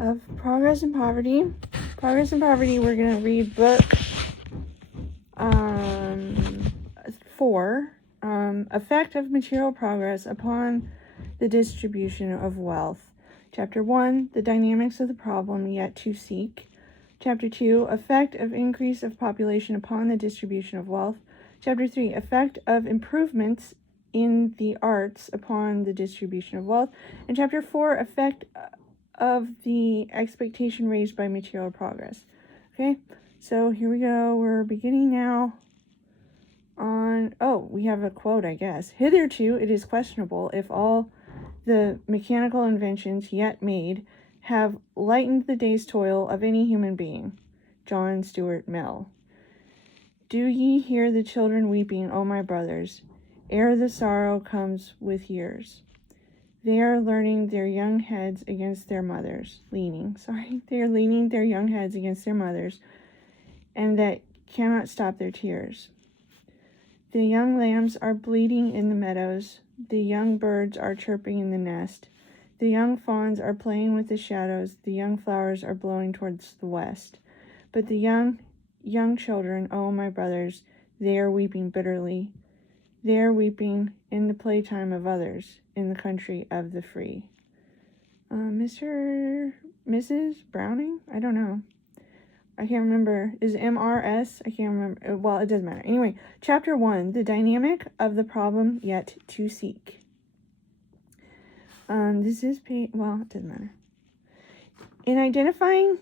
of Progress and Poverty. Progress and Poverty, we're going to read book 4, Effect of Material Progress upon the Distribution of Wealth. Chapter 1, The Dynamics of the Problem Yet to Seek. Chapter 2, Effect of Increase of Population upon the Distribution of Wealth. Chapter 3, Effect of Improvements in the Arts upon the Distribution of Wealth. And Chapter 4, Effect of the Expectation Raised by Material Progress. Okay, so here we go. We're beginning now on, we have a quote, I guess. Hitherto, it is questionable if all the mechanical inventions yet made have lightened the day's toil of any human being. John Stuart Mill. Do ye hear the children weeping, O my brothers, ere the sorrow comes with years? They are leaning their young heads against their mothers. They are leaning their young heads against their mothers, and that cannot stop their tears. The young lambs are bleating in the meadows. The young birds are chirping in the nest. The young fawns are playing with the shadows. The young flowers are blowing towards the west. But the young children, oh my brothers, they are weeping bitterly. They are weeping in the playtime of others, in the country of the free. Mrs. Browning? I don't know. I can't remember. Is MRS? I can't remember. Well, it doesn't matter. Anyway, Chapter 1, The Dynamic of the Problem Yet to Seek. This is it doesn't matter. In identifying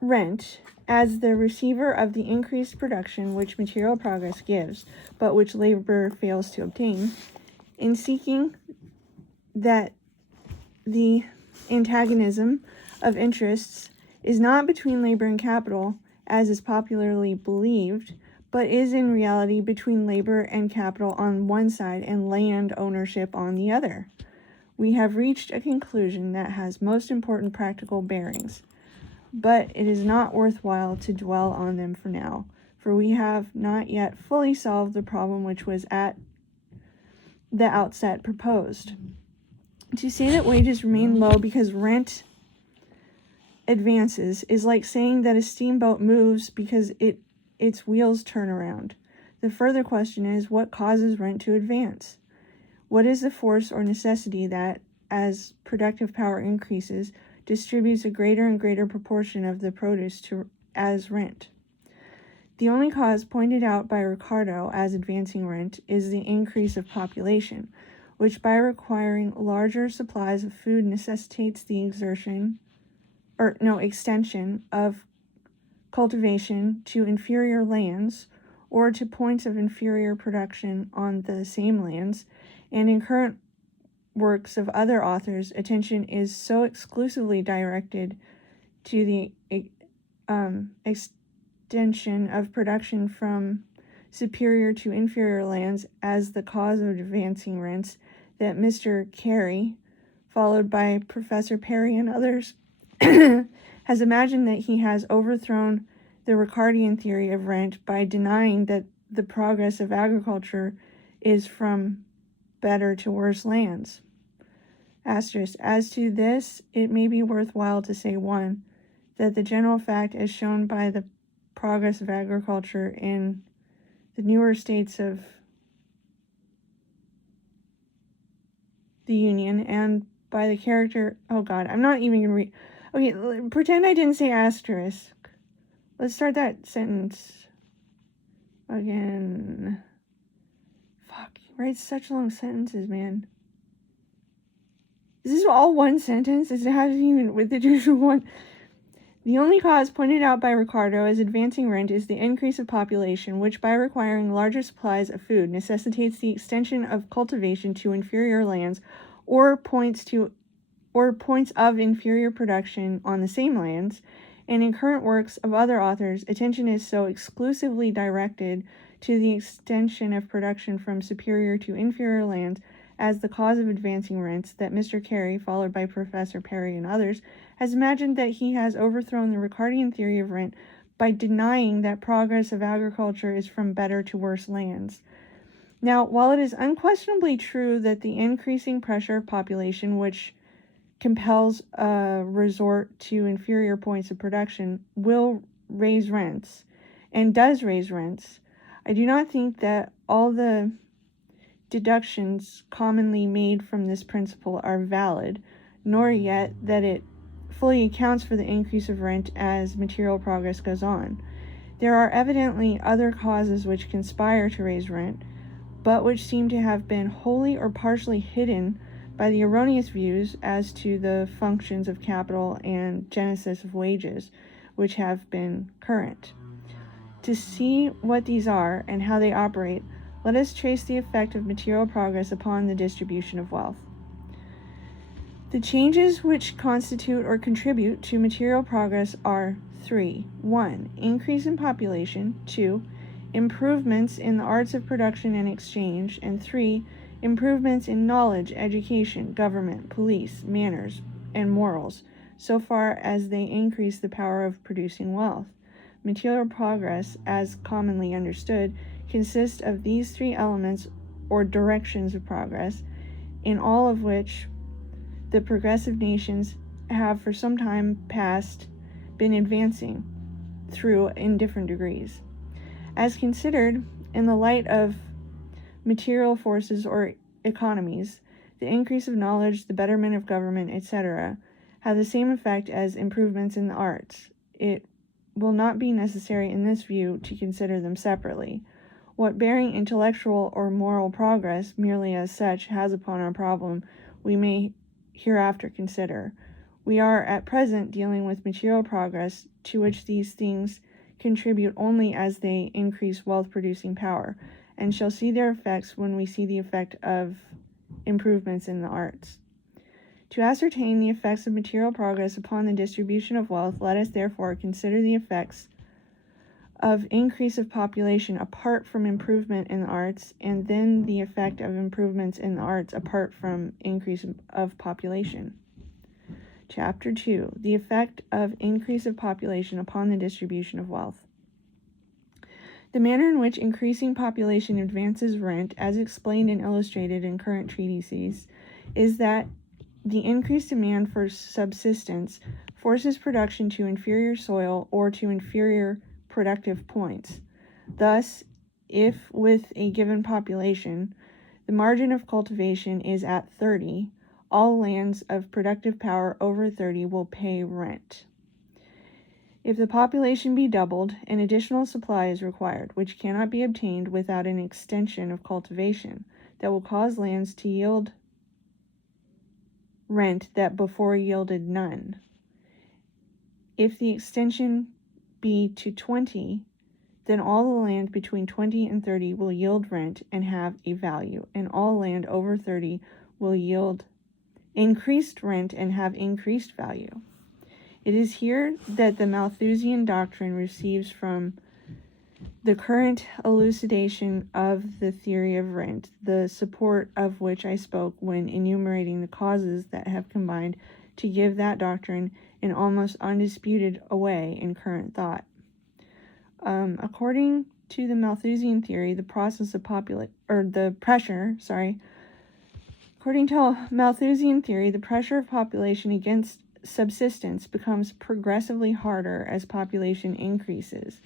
rent as the receiver of the increased production which material progress gives, but which labor fails to obtain, in seeking that the antagonism of interests is not between labor and capital, as is popularly believed, but is in reality between labor and capital on one side and land ownership on the other. We have reached a conclusion that has most important practical bearings, but it is not worthwhile to dwell on them for now, for we have not yet fully solved the problem which was at the outset proposed. To say that wages remain low because rent advances is like saying that a steamboat moves because its wheels turn around. The further question is, what causes rent to advance? What is the force or necessity that, as productive power increases, distributes a greater and greater proportion of the produce as rent? The only cause pointed out by Ricardo as advancing rent is the increase of population, which by requiring larger supplies of food necessitates the extension of cultivation to inferior lands or to points of inferior production on the same lands, and in current works of other authors, attention is so exclusively directed to the extension of production from superior to inferior lands as the cause of advancing rents that Mr. Carey, followed by Professor Perry and others, has imagined that he has overthrown the Ricardian theory of rent by denying that the progress of agriculture is from better to worse lands. Asterisk. As to this, it may be worthwhile to say, 1, that the general fact as shown by the progress of agriculture in the newer states of the Union and by the character, I'm not even going to read. Okay, pretend I didn't say asterisk. Let's start that sentence again. Fuck, you write such long sentences, man. Is this all one sentence? It hasn't even with the usual one. The only cause pointed out by Ricardo as advancing rent is the increase of population, which by requiring larger supplies of food necessitates the extension of cultivation to inferior lands or points of inferior production on the same lands, and in current works of other authors, attention is so exclusively directed to the extension of production from superior to inferior lands as the cause of advancing rents that Mr. Carey, followed by Professor Perry and others, has imagined that he has overthrown the Ricardian theory of rent by denying that progress of agriculture is from better to worse lands. Now, while it is unquestionably true that the increasing pressure of population, which compels a resort to inferior points of production will raise rents and does raise rents. I do not think that all the deductions commonly made from this principle are valid, nor yet that it fully accounts for the increase of rent as material progress goes on. There are evidently other causes which conspire to raise rent, but which seem to have been wholly or partially hidden by the erroneous views as to the functions of capital and genesis of wages, which have been current. To see what these are and how they operate, let us trace the effect of material progress upon the distribution of wealth. The changes which constitute or contribute to material progress are 3. 1. Increase in population. 2. Improvements in the arts of production and exchange. And 3. Improvements in knowledge, education, government, police, manners, and morals, so far as they increase the power of producing wealth. Material progress, as commonly understood, consists of these 3 elements or directions of progress, in all of which the progressive nations have for some time past been advancing through in different degrees. As considered in the light of material forces or economies, the increase of knowledge, the betterment of government, etc., have the same effect as improvements in the arts. It will not be necessary in this view to consider them separately. What bearing intellectual or moral progress, merely as such, has upon our problem, we may hereafter consider. We are at present dealing with material progress, to which these things contribute only as they increase wealth-producing power, and shall see their effects when we see the effect of improvements in the arts. To ascertain the effects of material progress upon the distribution of wealth, let us therefore consider the effects of increase of population apart from improvement in the arts, and then the effect of improvements in the arts apart from increase of population. Chapter 2. The effect of increase of population upon the distribution of wealth. The manner in which increasing population advances rent, as explained and illustrated in current treatises, is that the increased demand for subsistence forces production to inferior soil or to inferior productive points. Thus, if with a given population, the margin of cultivation is at 30, all lands of productive power over 30 will pay rent. If the population be doubled, an additional supply is required, which cannot be obtained without an extension of cultivation that will cause lands to yield rent that before yielded none. If the extension be to 20, then all the land between 20 and 30 will yield rent and have a value, and all land over 30 will yield increased rent and have increased value. It is here that the Malthusian doctrine receives from the current elucidation of the theory of rent, the support of which I spoke when enumerating the causes that have combined to give that doctrine an almost undisputed way in current thought. According to the Malthusian theory, According to Malthusian theory, the pressure of population against subsistence becomes progressively harder as population increases.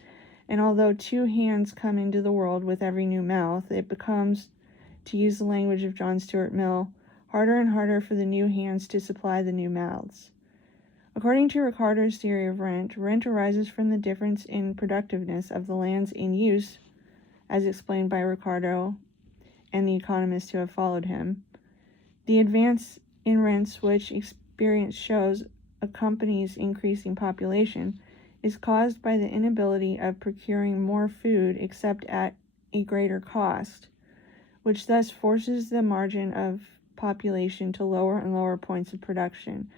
And although 2 hands come into the world with every new mouth, it becomes, to use the language of John Stuart Mill, harder and harder for the new hands to supply the new mouths. According to Ricardo's theory of rent, rent arises from the difference in productiveness of the lands in use, as explained by Ricardo and the economists who have followed him. The advance in rents, which experience shows accompanies increasing population, is caused by the inability of procuring more food except at a greater cost, which thus forces the margin of population to lower and lower points of production,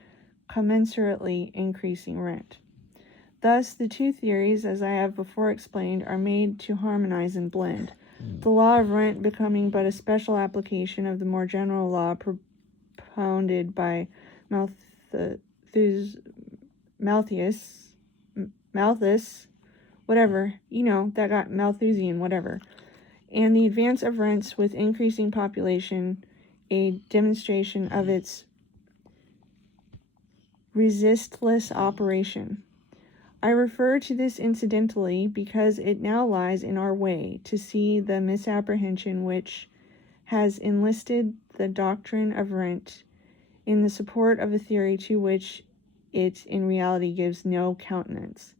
commensurately increasing rent. Thus, the 2 theories, as I have before explained, are made to harmonize and blend, the law of rent becoming but a special application of the more general law propounded by Malthus, whatever, that got Malthusian, whatever, and the advance of rents with increasing population, a demonstration of its resistless operation. I refer to this incidentally because it now lies in our way to see the misapprehension which has enlisted the doctrine of rent in the support of a theory to which it in reality gives no countenance.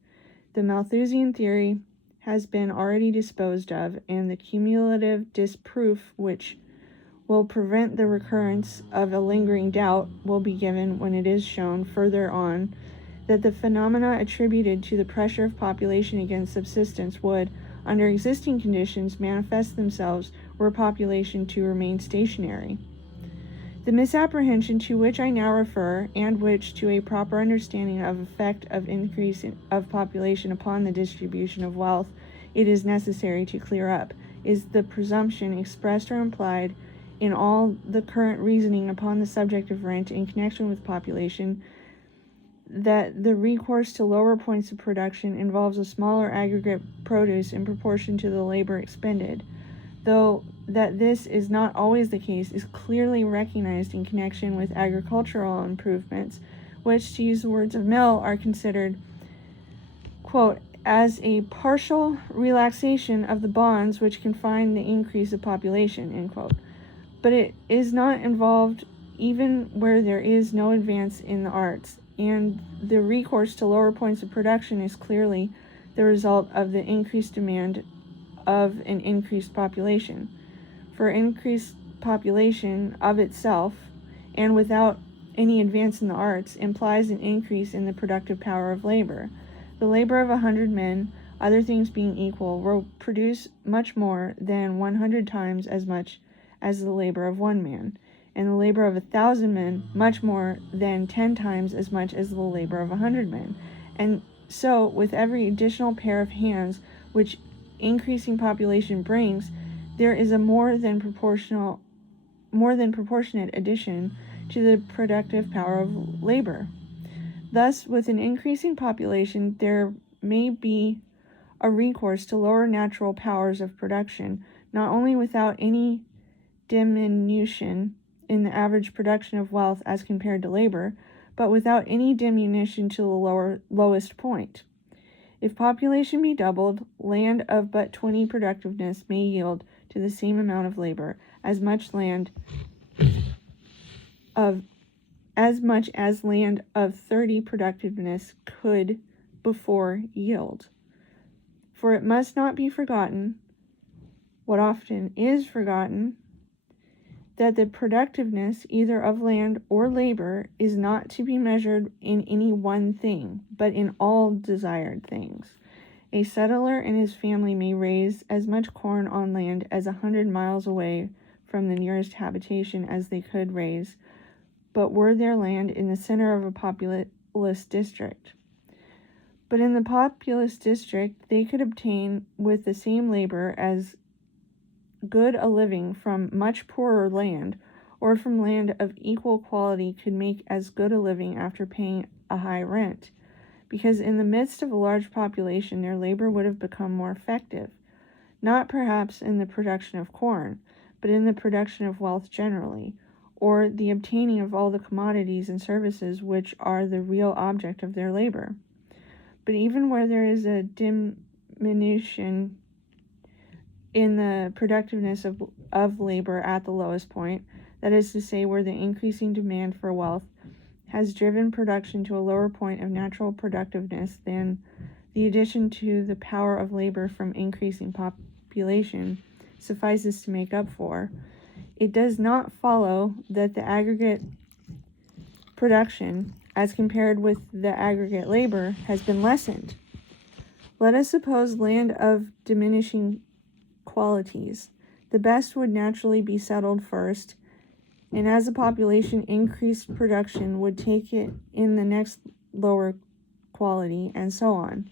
The Malthusian theory has been already disposed of, and the cumulative disproof which will prevent the recurrence of a lingering doubt will be given when it is shown further on that the phenomena attributed to the pressure of population against subsistence would, under existing conditions, manifest themselves were population to remain stationary. The misapprehension to which I now refer, and which, to a proper understanding of effect of increase of population upon the distribution of wealth, it is necessary to clear up, is the presumption expressed or implied in all the current reasoning upon the subject of rent in connection with population, that the recourse to lower points of production involves a smaller aggregate produce in proportion to the labor expended, though that this is not always the case is clearly recognized in connection with agricultural improvements, which, to use the words of Mill, are considered, quote, as a partial relaxation of the bonds which confine the increase of population, end quote. But it is not involved even where there is no advance in the arts, and the recourse to lower points of production is clearly the result of the increased demand of an increased population. For increased population of itself, and without any advance in the arts, implies an increase in the productive power of labor. The labor of 100 men, other things being equal, will produce much more than 100 times as much as the labor of 1 man, and the labor of 1,000 men much more than 10 times as much as the labor of 100 men. And so, with every additional pair of hands which increasing population brings, there is a more than proportionate addition to the productive power of labor. Thus, with an increasing population, there may be a recourse to lower natural powers of production, not only without any diminution in the average production of wealth as compared to labor, but without any diminution to the lowest point. If population be doubled, land of but 20 productiveness may yield to the same amount of labor, as much as land of 30 productiveness could before yield. For it must not be forgotten, what often is forgotten, that the productiveness either of land or labor is not to be measured in any one thing, but in all desired things. A settler and his family may raise as much corn on land as 100 miles away from the nearest habitation as they could raise, but were their land in the center of a populous district. But in the populous district, they could obtain with the same labor as good a living from much poorer land, or from land of equal quality could make as good a living after paying a high rent, because in the midst of a large population their labor would have become more effective, not perhaps in the production of corn, but in the production of wealth generally, or the obtaining of all the commodities and services which are the real object of their labor. But even where there is a diminution in the productiveness of labor at the lowest point, that is to say, where the increasing demand for wealth has driven production to a lower point of natural productiveness than the addition to the power of labor from increasing population suffices to make up for, it does not follow that the aggregate production, as compared with the aggregate labor, has been lessened. Let us suppose land of diminishing qualities. The best would naturally be settled first, and as the population increased, production would take it in the next lower quality, and so on.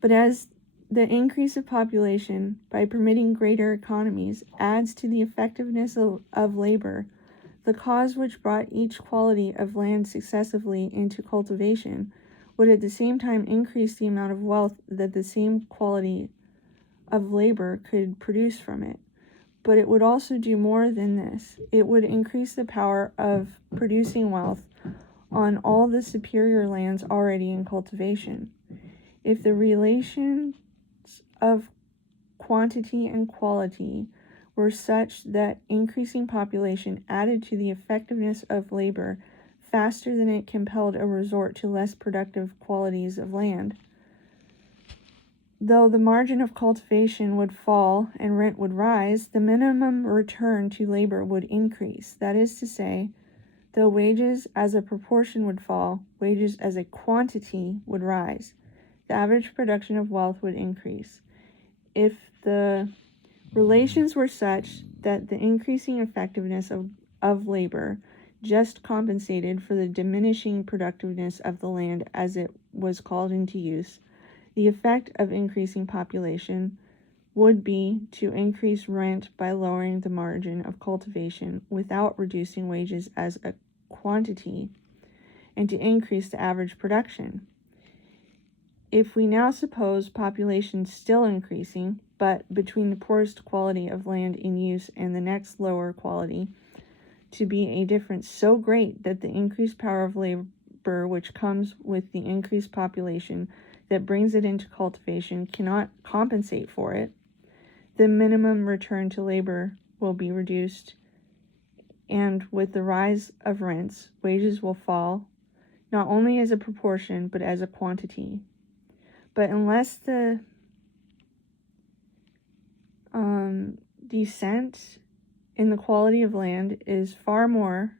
But as the increase of population, by permitting greater economies, adds to the effectiveness of labor, the cause which brought each quality of land successively into cultivation would at the same time increase the amount of wealth that the same quality of labor could produce from it. But it would also do more than this. It would increase the power of producing wealth on all the superior lands already in cultivation. If the relations of quantity and quality were such that increasing population added to the effectiveness of labor faster than it compelled a resort to less productive qualities of land, though the margin of cultivation would fall and rent would rise, the minimum return to labor would increase. That is to say, though wages as a proportion would fall, wages as a quantity would rise. The average production of wealth would increase. If the relations were such that the increasing effectiveness of labor just compensated for the diminishing productiveness of the land as it was called into use, the effect of increasing population would be to increase rent by lowering the margin of cultivation without reducing wages as a quantity, and to increase the average production. If we now suppose population still increasing, but between the poorest quality of land in use and the next lower quality, to be a difference so great that the increased power of labor which comes with the increased population that brings it into cultivation cannot compensate for it, the minimum return to labor will be reduced, and with the rise of rents, wages will fall, not only as a proportion, but as a quantity. But unless the descent in the quality of land is far more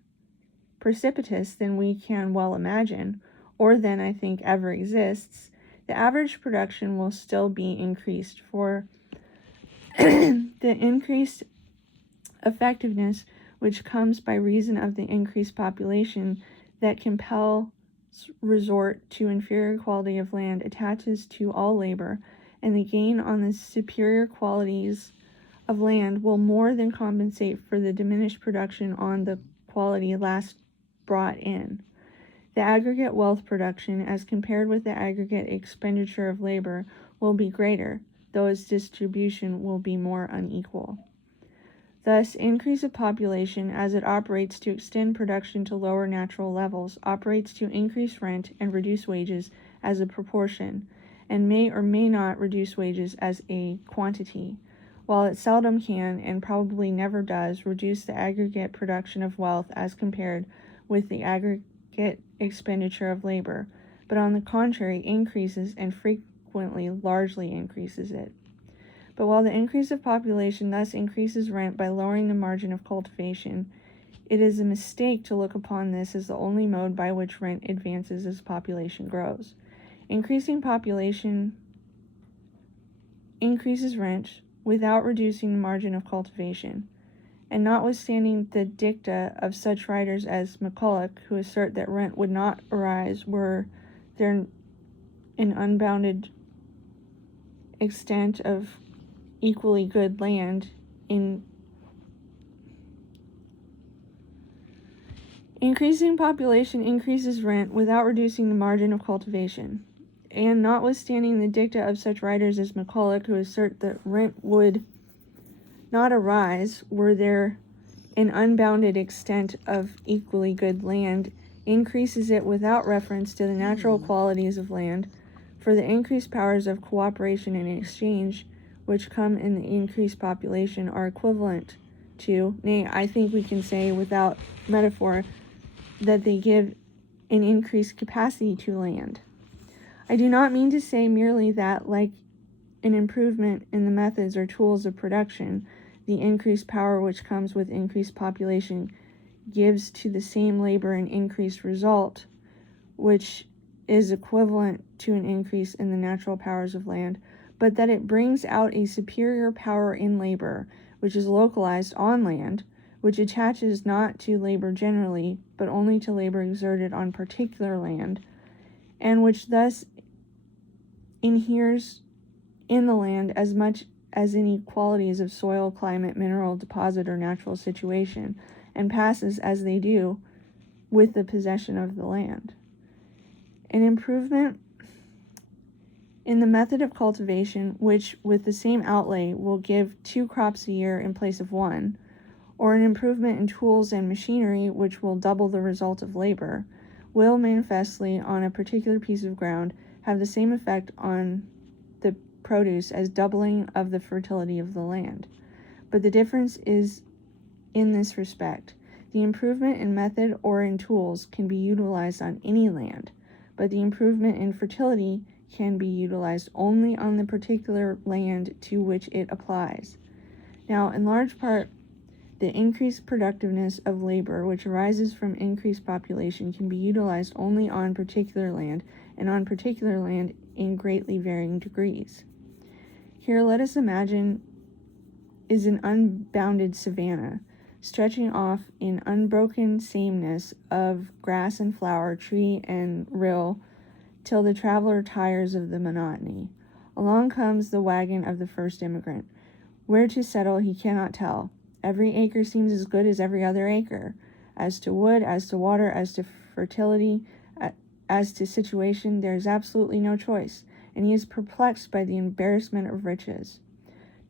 precipitous than we can well imagine, or than I think ever exists, the average production will still be increased, for the increased effectiveness which comes by reason of the increased population that compels resort to inferior quality of land attaches to all labor, and the gain on the superior qualities of land will more than compensate for the diminished production on the quality last brought in. The aggregate wealth production, as compared with the aggregate expenditure of labor, will be greater, though its distribution will be more unequal. Thus, increase of population, as it operates to extend production to lower natural levels, operates to increase rent and reduce wages as a proportion, and may or may not reduce wages as a quantity, while it seldom can, and probably never does, reduce the aggregate production of wealth as compared with the aggregate expenditure of labor, but on the contrary increases, and frequently largely increases it. But while the increase of population thus increases rent by lowering the margin of cultivation, it is a mistake to look upon this as the only mode by which rent advances as population grows. Increasing population increases rent without reducing the margin of cultivation, and notwithstanding the dicta of such writers as McCulloch, who assert that rent would not arise were there an unbounded extent of equally good land in increasing population increases rent without reducing the margin of cultivation, and notwithstanding the dicta of such writers as McCulloch, who assert that rent would not arise were there an unbounded extent of equally good land, increases it without reference to the natural qualities of land, for the increased powers of cooperation and exchange which come in the increased population are equivalent to, nay, I think we can say without metaphor, that they give an increased capacity to land. I do not mean to say merely that, like an improvement in the methods or tools of production, the increased power which comes with increased population gives to the same labor an increased result, which is equivalent to an increase in the natural powers of land, but that it brings out a superior power in labor, which is localized on land, which attaches not to labor generally, but only to labor exerted on particular land, and which thus inheres in the land as much as any qualities of soil, climate, mineral, deposit, or natural situation, and passes, as they do, with the possession of the land. An improvement in the method of cultivation, which with the same outlay will give 2 crops a year in place of 1, or an improvement in tools and machinery, which will double the result of labor, will manifestly on a particular piece of ground have the same effect on the produce as doubling of the fertility of the land. But the difference is in this respect. The improvement in method or in tools can be utilized on any land, but the improvement in fertility can be utilized only on the particular land to which it applies. Now, in large part, the increased productiveness of labor, which arises from increased population, can be utilized only on particular land, and on particular land in greatly varying degrees. Here, let us imagine is an unbounded savanna, stretching off in unbroken sameness of grass and flower, tree and rill, till the traveler tires of the monotony. Along comes the wagon of the first immigrant. Where to settle he cannot tell. Every acre seems as good as every other acre. As to wood, as to water, as to fertility, as to situation, there is absolutely no choice, and he is perplexed by the embarrassment of riches.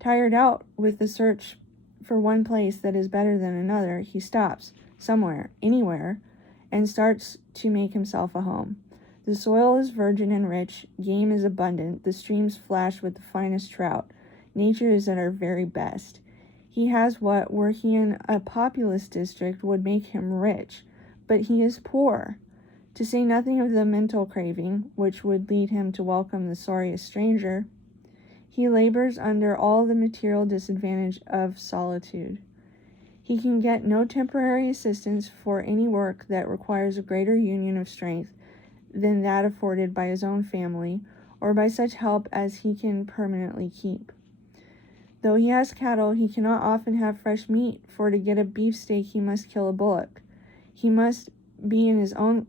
Tired out with the search for one place that is better than another, he stops, somewhere, anywhere, and starts to make himself a home. The soil is virgin and rich, game is abundant, the streams flash with the finest trout. Nature is at her very best. He has what, were he in a populous district, would make him rich, but he is poor. To say nothing of the mental craving, which would lead him to welcome the sorriest stranger, he labors under all the material disadvantage of solitude. He can get no temporary assistance for any work that requires a greater union of strength than that afforded by his own family, or by such help as he can permanently keep. Though he has cattle, he cannot often have fresh meat, for to get a beefsteak he must kill a bullock. He must be his own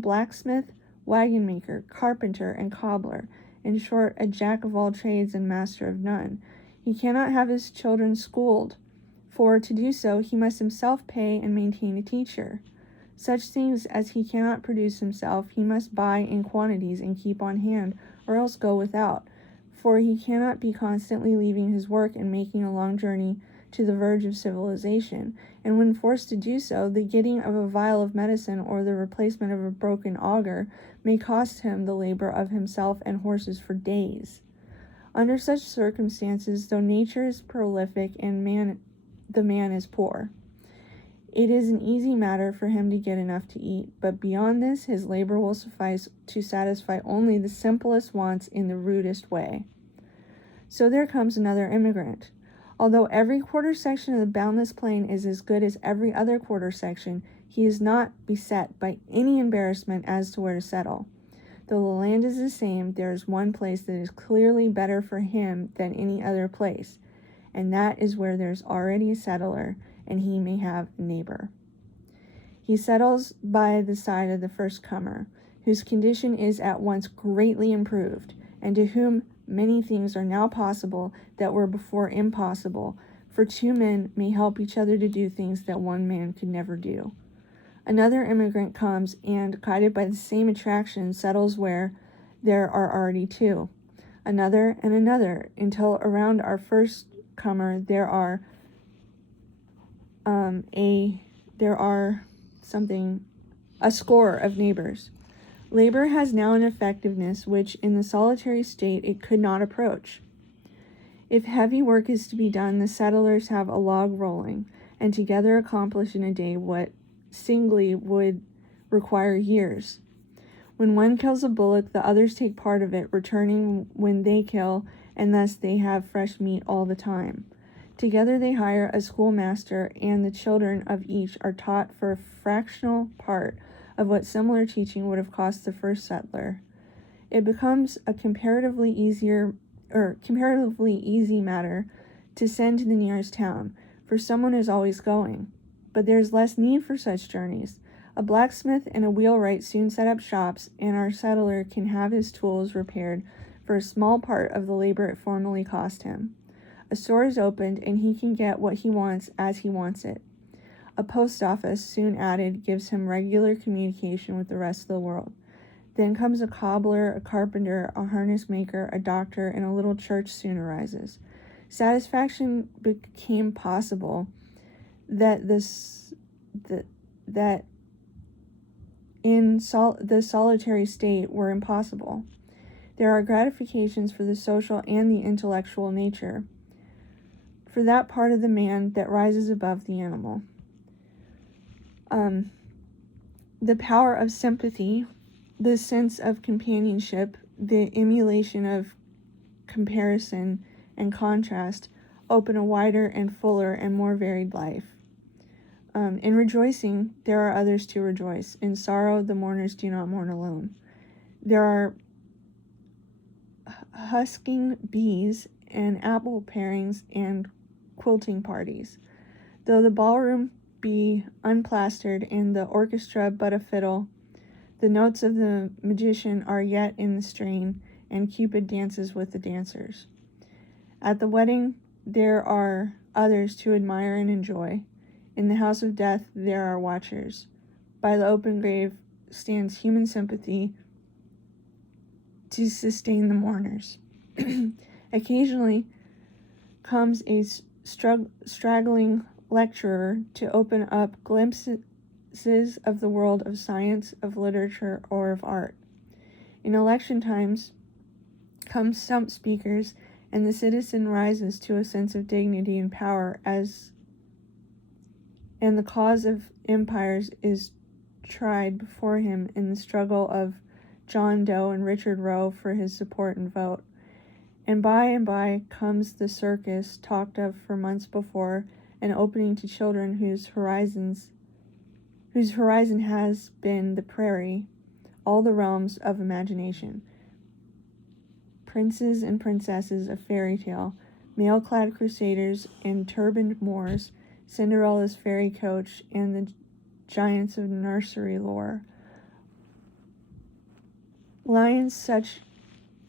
blacksmith, wagon maker, carpenter, and cobbler, in short, a jack of all trades and master of none. He cannot have his children schooled, for to do so he must himself pay and maintain a teacher. Such things as he cannot produce himself he must buy in quantities and keep on hand, or else go without, for he cannot be constantly leaving his work and making a long journey to the verge of civilization, and when forced to do so, the getting of a vial of medicine or the replacement of a broken auger may cost him the labor of himself and horses for days. Under such circumstances, though nature is prolific and the man is poor, it is an easy matter for him to get enough to eat, but beyond this, his labor will suffice to satisfy only the simplest wants in the rudest way. So there comes another immigrant. Although every quarter section of the boundless plain is as good as every other quarter section, he is not beset by any embarrassment as to where to settle. Though the land is the same, there is one place that is clearly better for him than any other place, and that is where there is already a settler, and he may have a neighbor. He settles by the side of the first comer, whose condition is at once greatly improved, and to whom many things are now possible that were before impossible, for two men may help each other to do things that one man could never do. Another immigrant comes and, guided by the same attraction, settles where there are already two. Another and another, until around our first comer there are a score of neighbors. Labor has now an effectiveness which in the solitary state it could not approach. If heavy work is to be done, the settlers have a log rolling, and together accomplish in a day what singly would require years. When one kills a bullock, the others take part of it, returning when they kill, and thus they have fresh meat all the time. Together they hire a schoolmaster, and the children of each are taught for a fractional part of what similar teaching would have cost the first settler. It becomes a comparatively easy matter to send to the nearest town, for someone is always going. But there is less need for such journeys. A blacksmith and a wheelwright soon set up shops, and our settler can have his tools repaired for a small part of the labor it formerly cost him. A store is opened, and he can get what he wants as he wants it. A post office, soon added, gives him regular communication with the rest of the world. Then comes a cobbler, a carpenter, a harness maker, a doctor, and a little church soon arises. Satisfaction became possible that in the solitary state were impossible. There are gratifications for the social and the intellectual nature, for that part of the man that rises above the animal. The power of sympathy, the sense of companionship, the emulation of comparison and contrast open a wider and fuller and more varied life. In rejoicing, there are others to rejoice. In sorrow, the mourners do not mourn alone. There are husking bees and apple parings and quilting parties. Though the ballroom be unplastered and the orchestra but a fiddle, the notes of the magician are yet in the strain, and Cupid dances with the dancers. At the wedding there are others to admire and enjoy. In the house of death there are watchers. By the open grave stands human sympathy to sustain the mourners. Occasionally comes a straggling lecturer to open up glimpses of the world of science, of literature, or of art. In election times come stump speakers, and the citizen rises to a sense of dignity and power, and the cause of empires is tried before him in the struggle of John Doe and Richard Roe for his support and vote. And by comes the circus talked of for months before, an opening to children whose horizon has been the prairie, all the realms of imagination. Princes and princesses of fairy tale, mail-clad crusaders and turbaned Moors, Cinderella's fairy coach, and the giants of nursery lore. Lions such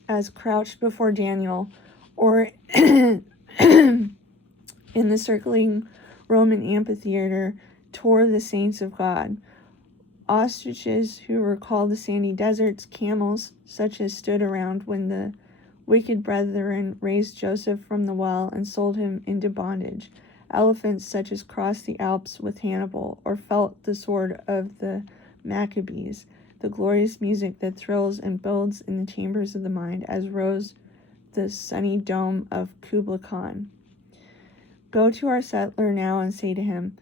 as crouched before Daniel, or in the circling Roman amphitheater tore the saints of God. Ostriches who were called the sandy deserts, camels such as stood around when the wicked brethren raised Joseph from the well and sold him into bondage, elephants such as crossed the Alps with Hannibal, or felt the sword of the Maccabees, the glorious music that thrills and builds in the chambers of the mind as rose the sunny dome of Kubla Khan. Go to our settler now and say to him,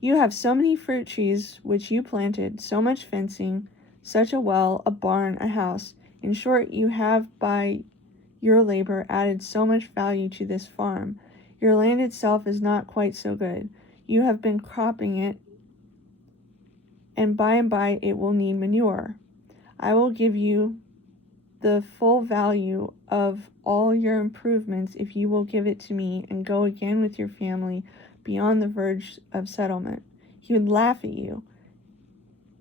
"You have so many fruit trees which you planted, so much fencing, such a well, a barn, a house. In short, you have by your labor added so much value to this farm. Your land itself is not quite so good. You have been cropping it, and by it will need manure. I will give you the full value of all your improvements if you will give it to me and go again with your family beyond the verge of settlement." He would laugh at you.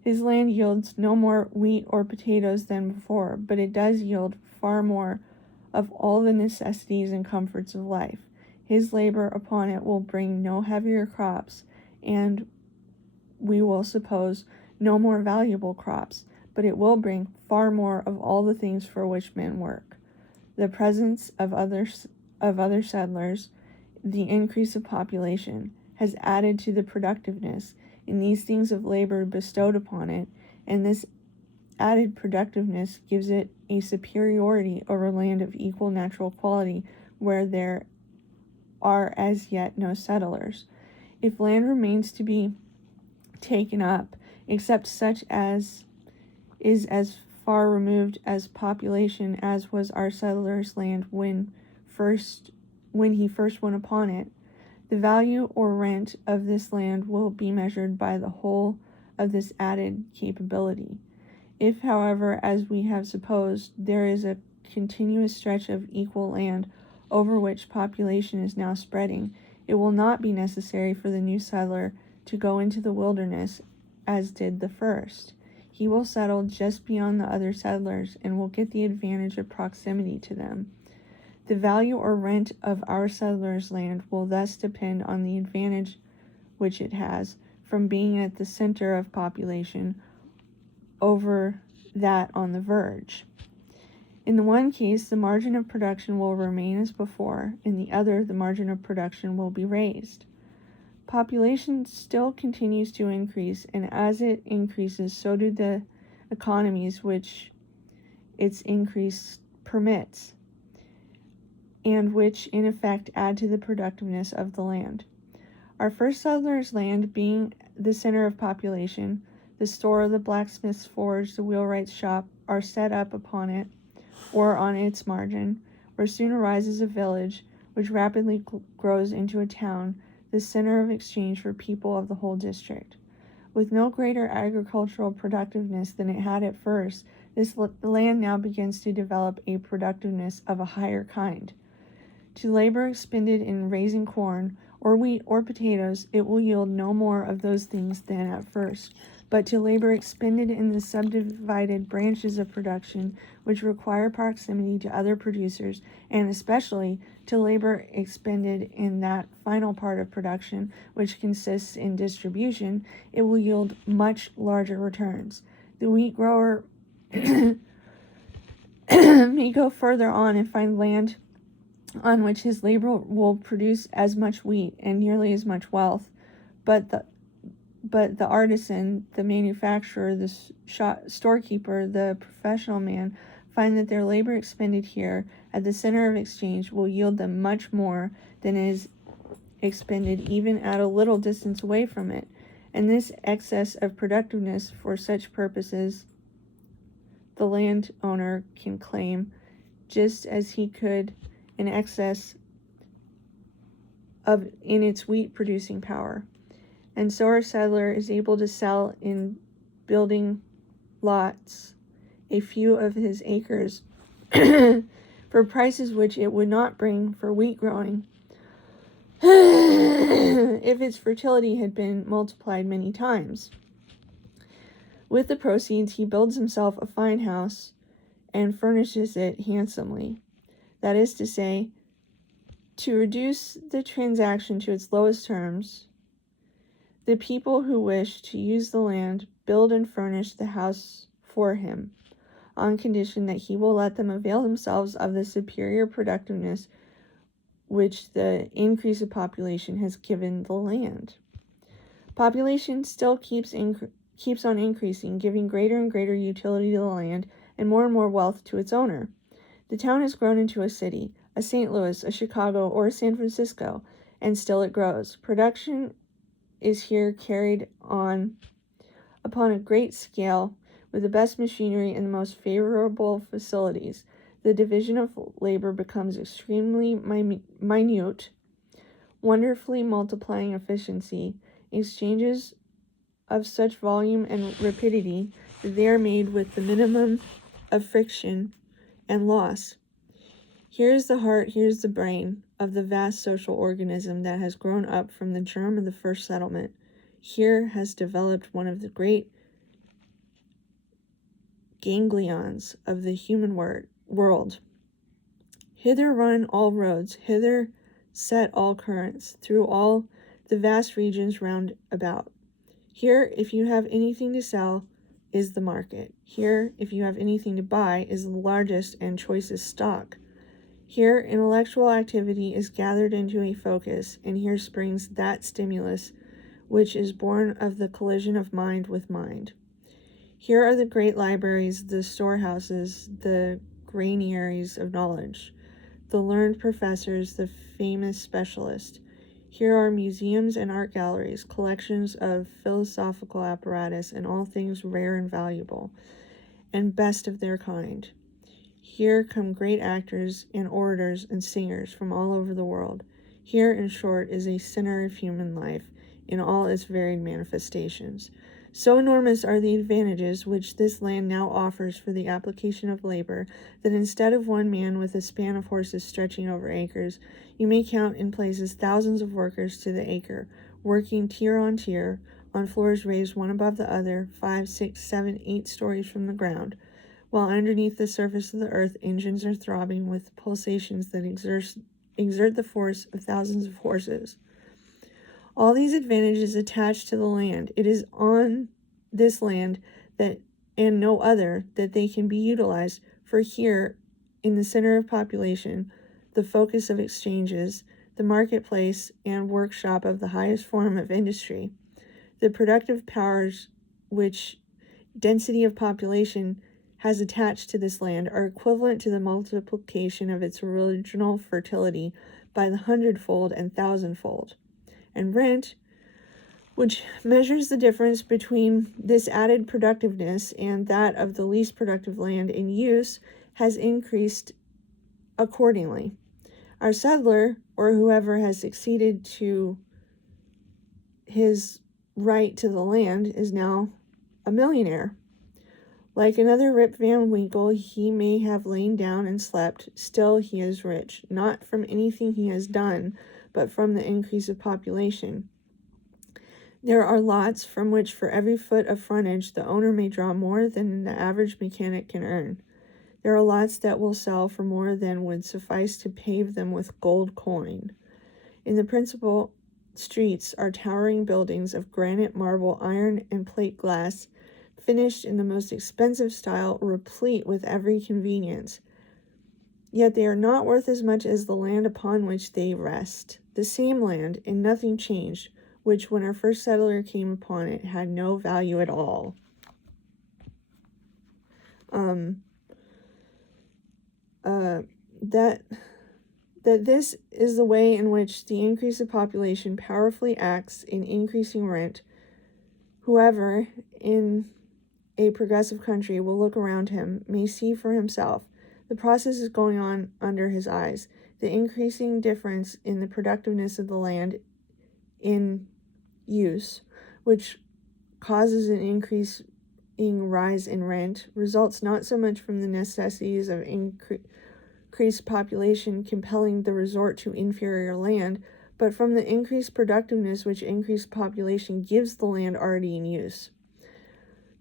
His land yields no more wheat or potatoes than before, but it does yield far more of all the necessities and comforts of life. His labor upon it will bring no heavier crops, and we will suppose no more valuable crops, but it will bring far more of all the things for which men work. The presence of other settlers, the increase of population, has added to the productiveness in these things of labor bestowed upon it, and this added productiveness gives it a superiority over land of equal natural quality where there are as yet no settlers. If land remains to be taken up, except such as is as far removed as population as was our settler's land when he first went upon it, the value or rent of this land will be measured by the whole of this added capability. If, however, as we have supposed, there is a continuous stretch of equal land over which population is now spreading, it will not be necessary for the new settler to go into the wilderness as did the first. He will settle just beyond the other settlers and will get the advantage of proximity to them. The value or rent of our settler's land will thus depend on the advantage which it has from being at the center of population over that on the verge. In the one case, the margin of production will remain as before. In the other, the margin of production will be raised. Population still continues to increase, and as it increases, so do the economies which its increase permits, and which in effect add to the productiveness of the land. Our first settlers' land being the center of population, the store, the blacksmith's forge, the wheelwright's shop are set up upon it or on its margin, where soon arises a village which rapidly grows into a town, the center of exchange for people of the whole district. With no greater agricultural productiveness than it had at first, this land now begins to develop a productiveness of a higher kind. To labor expended in raising corn, or wheat, or potatoes, it will yield no more of those things than at first. But to labor expended in the subdivided branches of production, which require proximity to other producers, and especially to labor expended in that final part of production, which consists in distribution, it will yield much larger returns. The wheat grower may go further on and find land on which his labor will produce as much wheat and nearly as much wealth, but the artisan, the manufacturer, the storekeeper, the professional man find that their labor expended here at the center of exchange will yield them much more than is expended even at a little distance away from it, and this excess of productiveness for such purposes the landowner can claim, just as he could in excess of in its wheat producing power. And so our settler is able to sell in building lots a few of his acres for prices which it would not bring for wheat growing if its fertility had been multiplied many times. With the proceeds, he builds himself a fine house and furnishes it handsomely. That is to say, to reduce the transaction to its lowest terms, the people who wish to use the land build and furnish the house for him, on condition that he will let them avail themselves of the superior productiveness which the increase of population has given the land. Population still keeps on increasing, giving greater and greater utility to the land and more wealth to its owner. The town has grown into a city, a St. Louis, a Chicago, or a San Francisco, and still it grows. Production is here carried on upon a great scale with the best machinery and the most favorable facilities. The division of labor becomes extremely minute, wonderfully multiplying efficiency. Exchanges of such volume and rapidity that they are made with the minimum of friction and loss. Here is the heart, here is the brain of the vast social organism that has grown up from the germ of the first settlement. Here has developed one of the great ganglions of the human world. Hither run all roads, hither set all currents, through all the vast regions round about. Here, if you have anything to sell, is the market. Here, if you have anything to buy, is the largest and choicest stock. Here, intellectual activity is gathered into a focus, and here springs that stimulus which is born of the collision of mind with mind. Here are the great libraries, the storehouses, the granaries of knowledge, the learned professors, the famous specialists. Here are museums and art galleries, collections of philosophical apparatus, and all things rare and valuable, and best of their kind. Here come great actors and orators and singers from all over the world. Here, in short, is a center of human life in all its varied manifestations. So enormous are the advantages which this land now offers for the application of labor, that instead of one man with a span of horses stretching over acres, you may count in places thousands of workers to the acre, working tier on floors raised one above the other, 5, 6, 7, 8 stories from the ground, while underneath the surface of the earth engines are throbbing with pulsations that exert the force of thousands of horses. All these advantages attached to the land. It is on this land that, and no other, that they can be utilized, for here, in the center of population, the focus of exchanges, the marketplace and workshop of the highest form of industry, the productive powers which density of population has attached to this land are equivalent to the multiplication of its original fertility by the 100-fold and 1,000-fold. And rent, which measures the difference between this added productiveness and that of the least productive land in use, has increased accordingly. Our settler, or whoever has succeeded to his right to the land, is now a millionaire. Like another Rip Van Winkle, he may have lain down and slept, still he is rich, not from anything he has done, but from the increase of population. There are lots from which for every foot of frontage the owner may draw more than the average mechanic can earn. There are lots that will sell for more than would suffice to pave them with gold coin. In the principal streets are towering buildings of granite, marble, iron, and plate glass, finished in the most expensive style, replete with every convenience. Yet they are not worth as much as the land upon which they rest. The same land, and nothing changed, which when our first settler came upon it had no value at all. That this is the way in which the increase of population powerfully acts in increasing rent. Whoever in a progressive country will look around him may see for himself. The process is going on under his eyes. The increasing difference in the productiveness of the land in use, which causes an increasing rise in rent, results not so much from the necessities of increased population compelling the resort to inferior land, but from the increased productiveness which increased population gives the land already in use.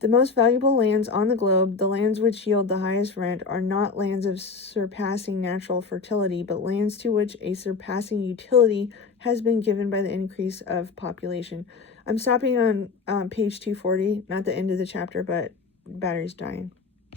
The most valuable lands on the globe, the lands which yield the highest rent, are not lands of surpassing natural fertility, but lands to which a surpassing utility has been given by the increase of population. I'm stopping on page 240, not the end of the chapter, but battery's dying.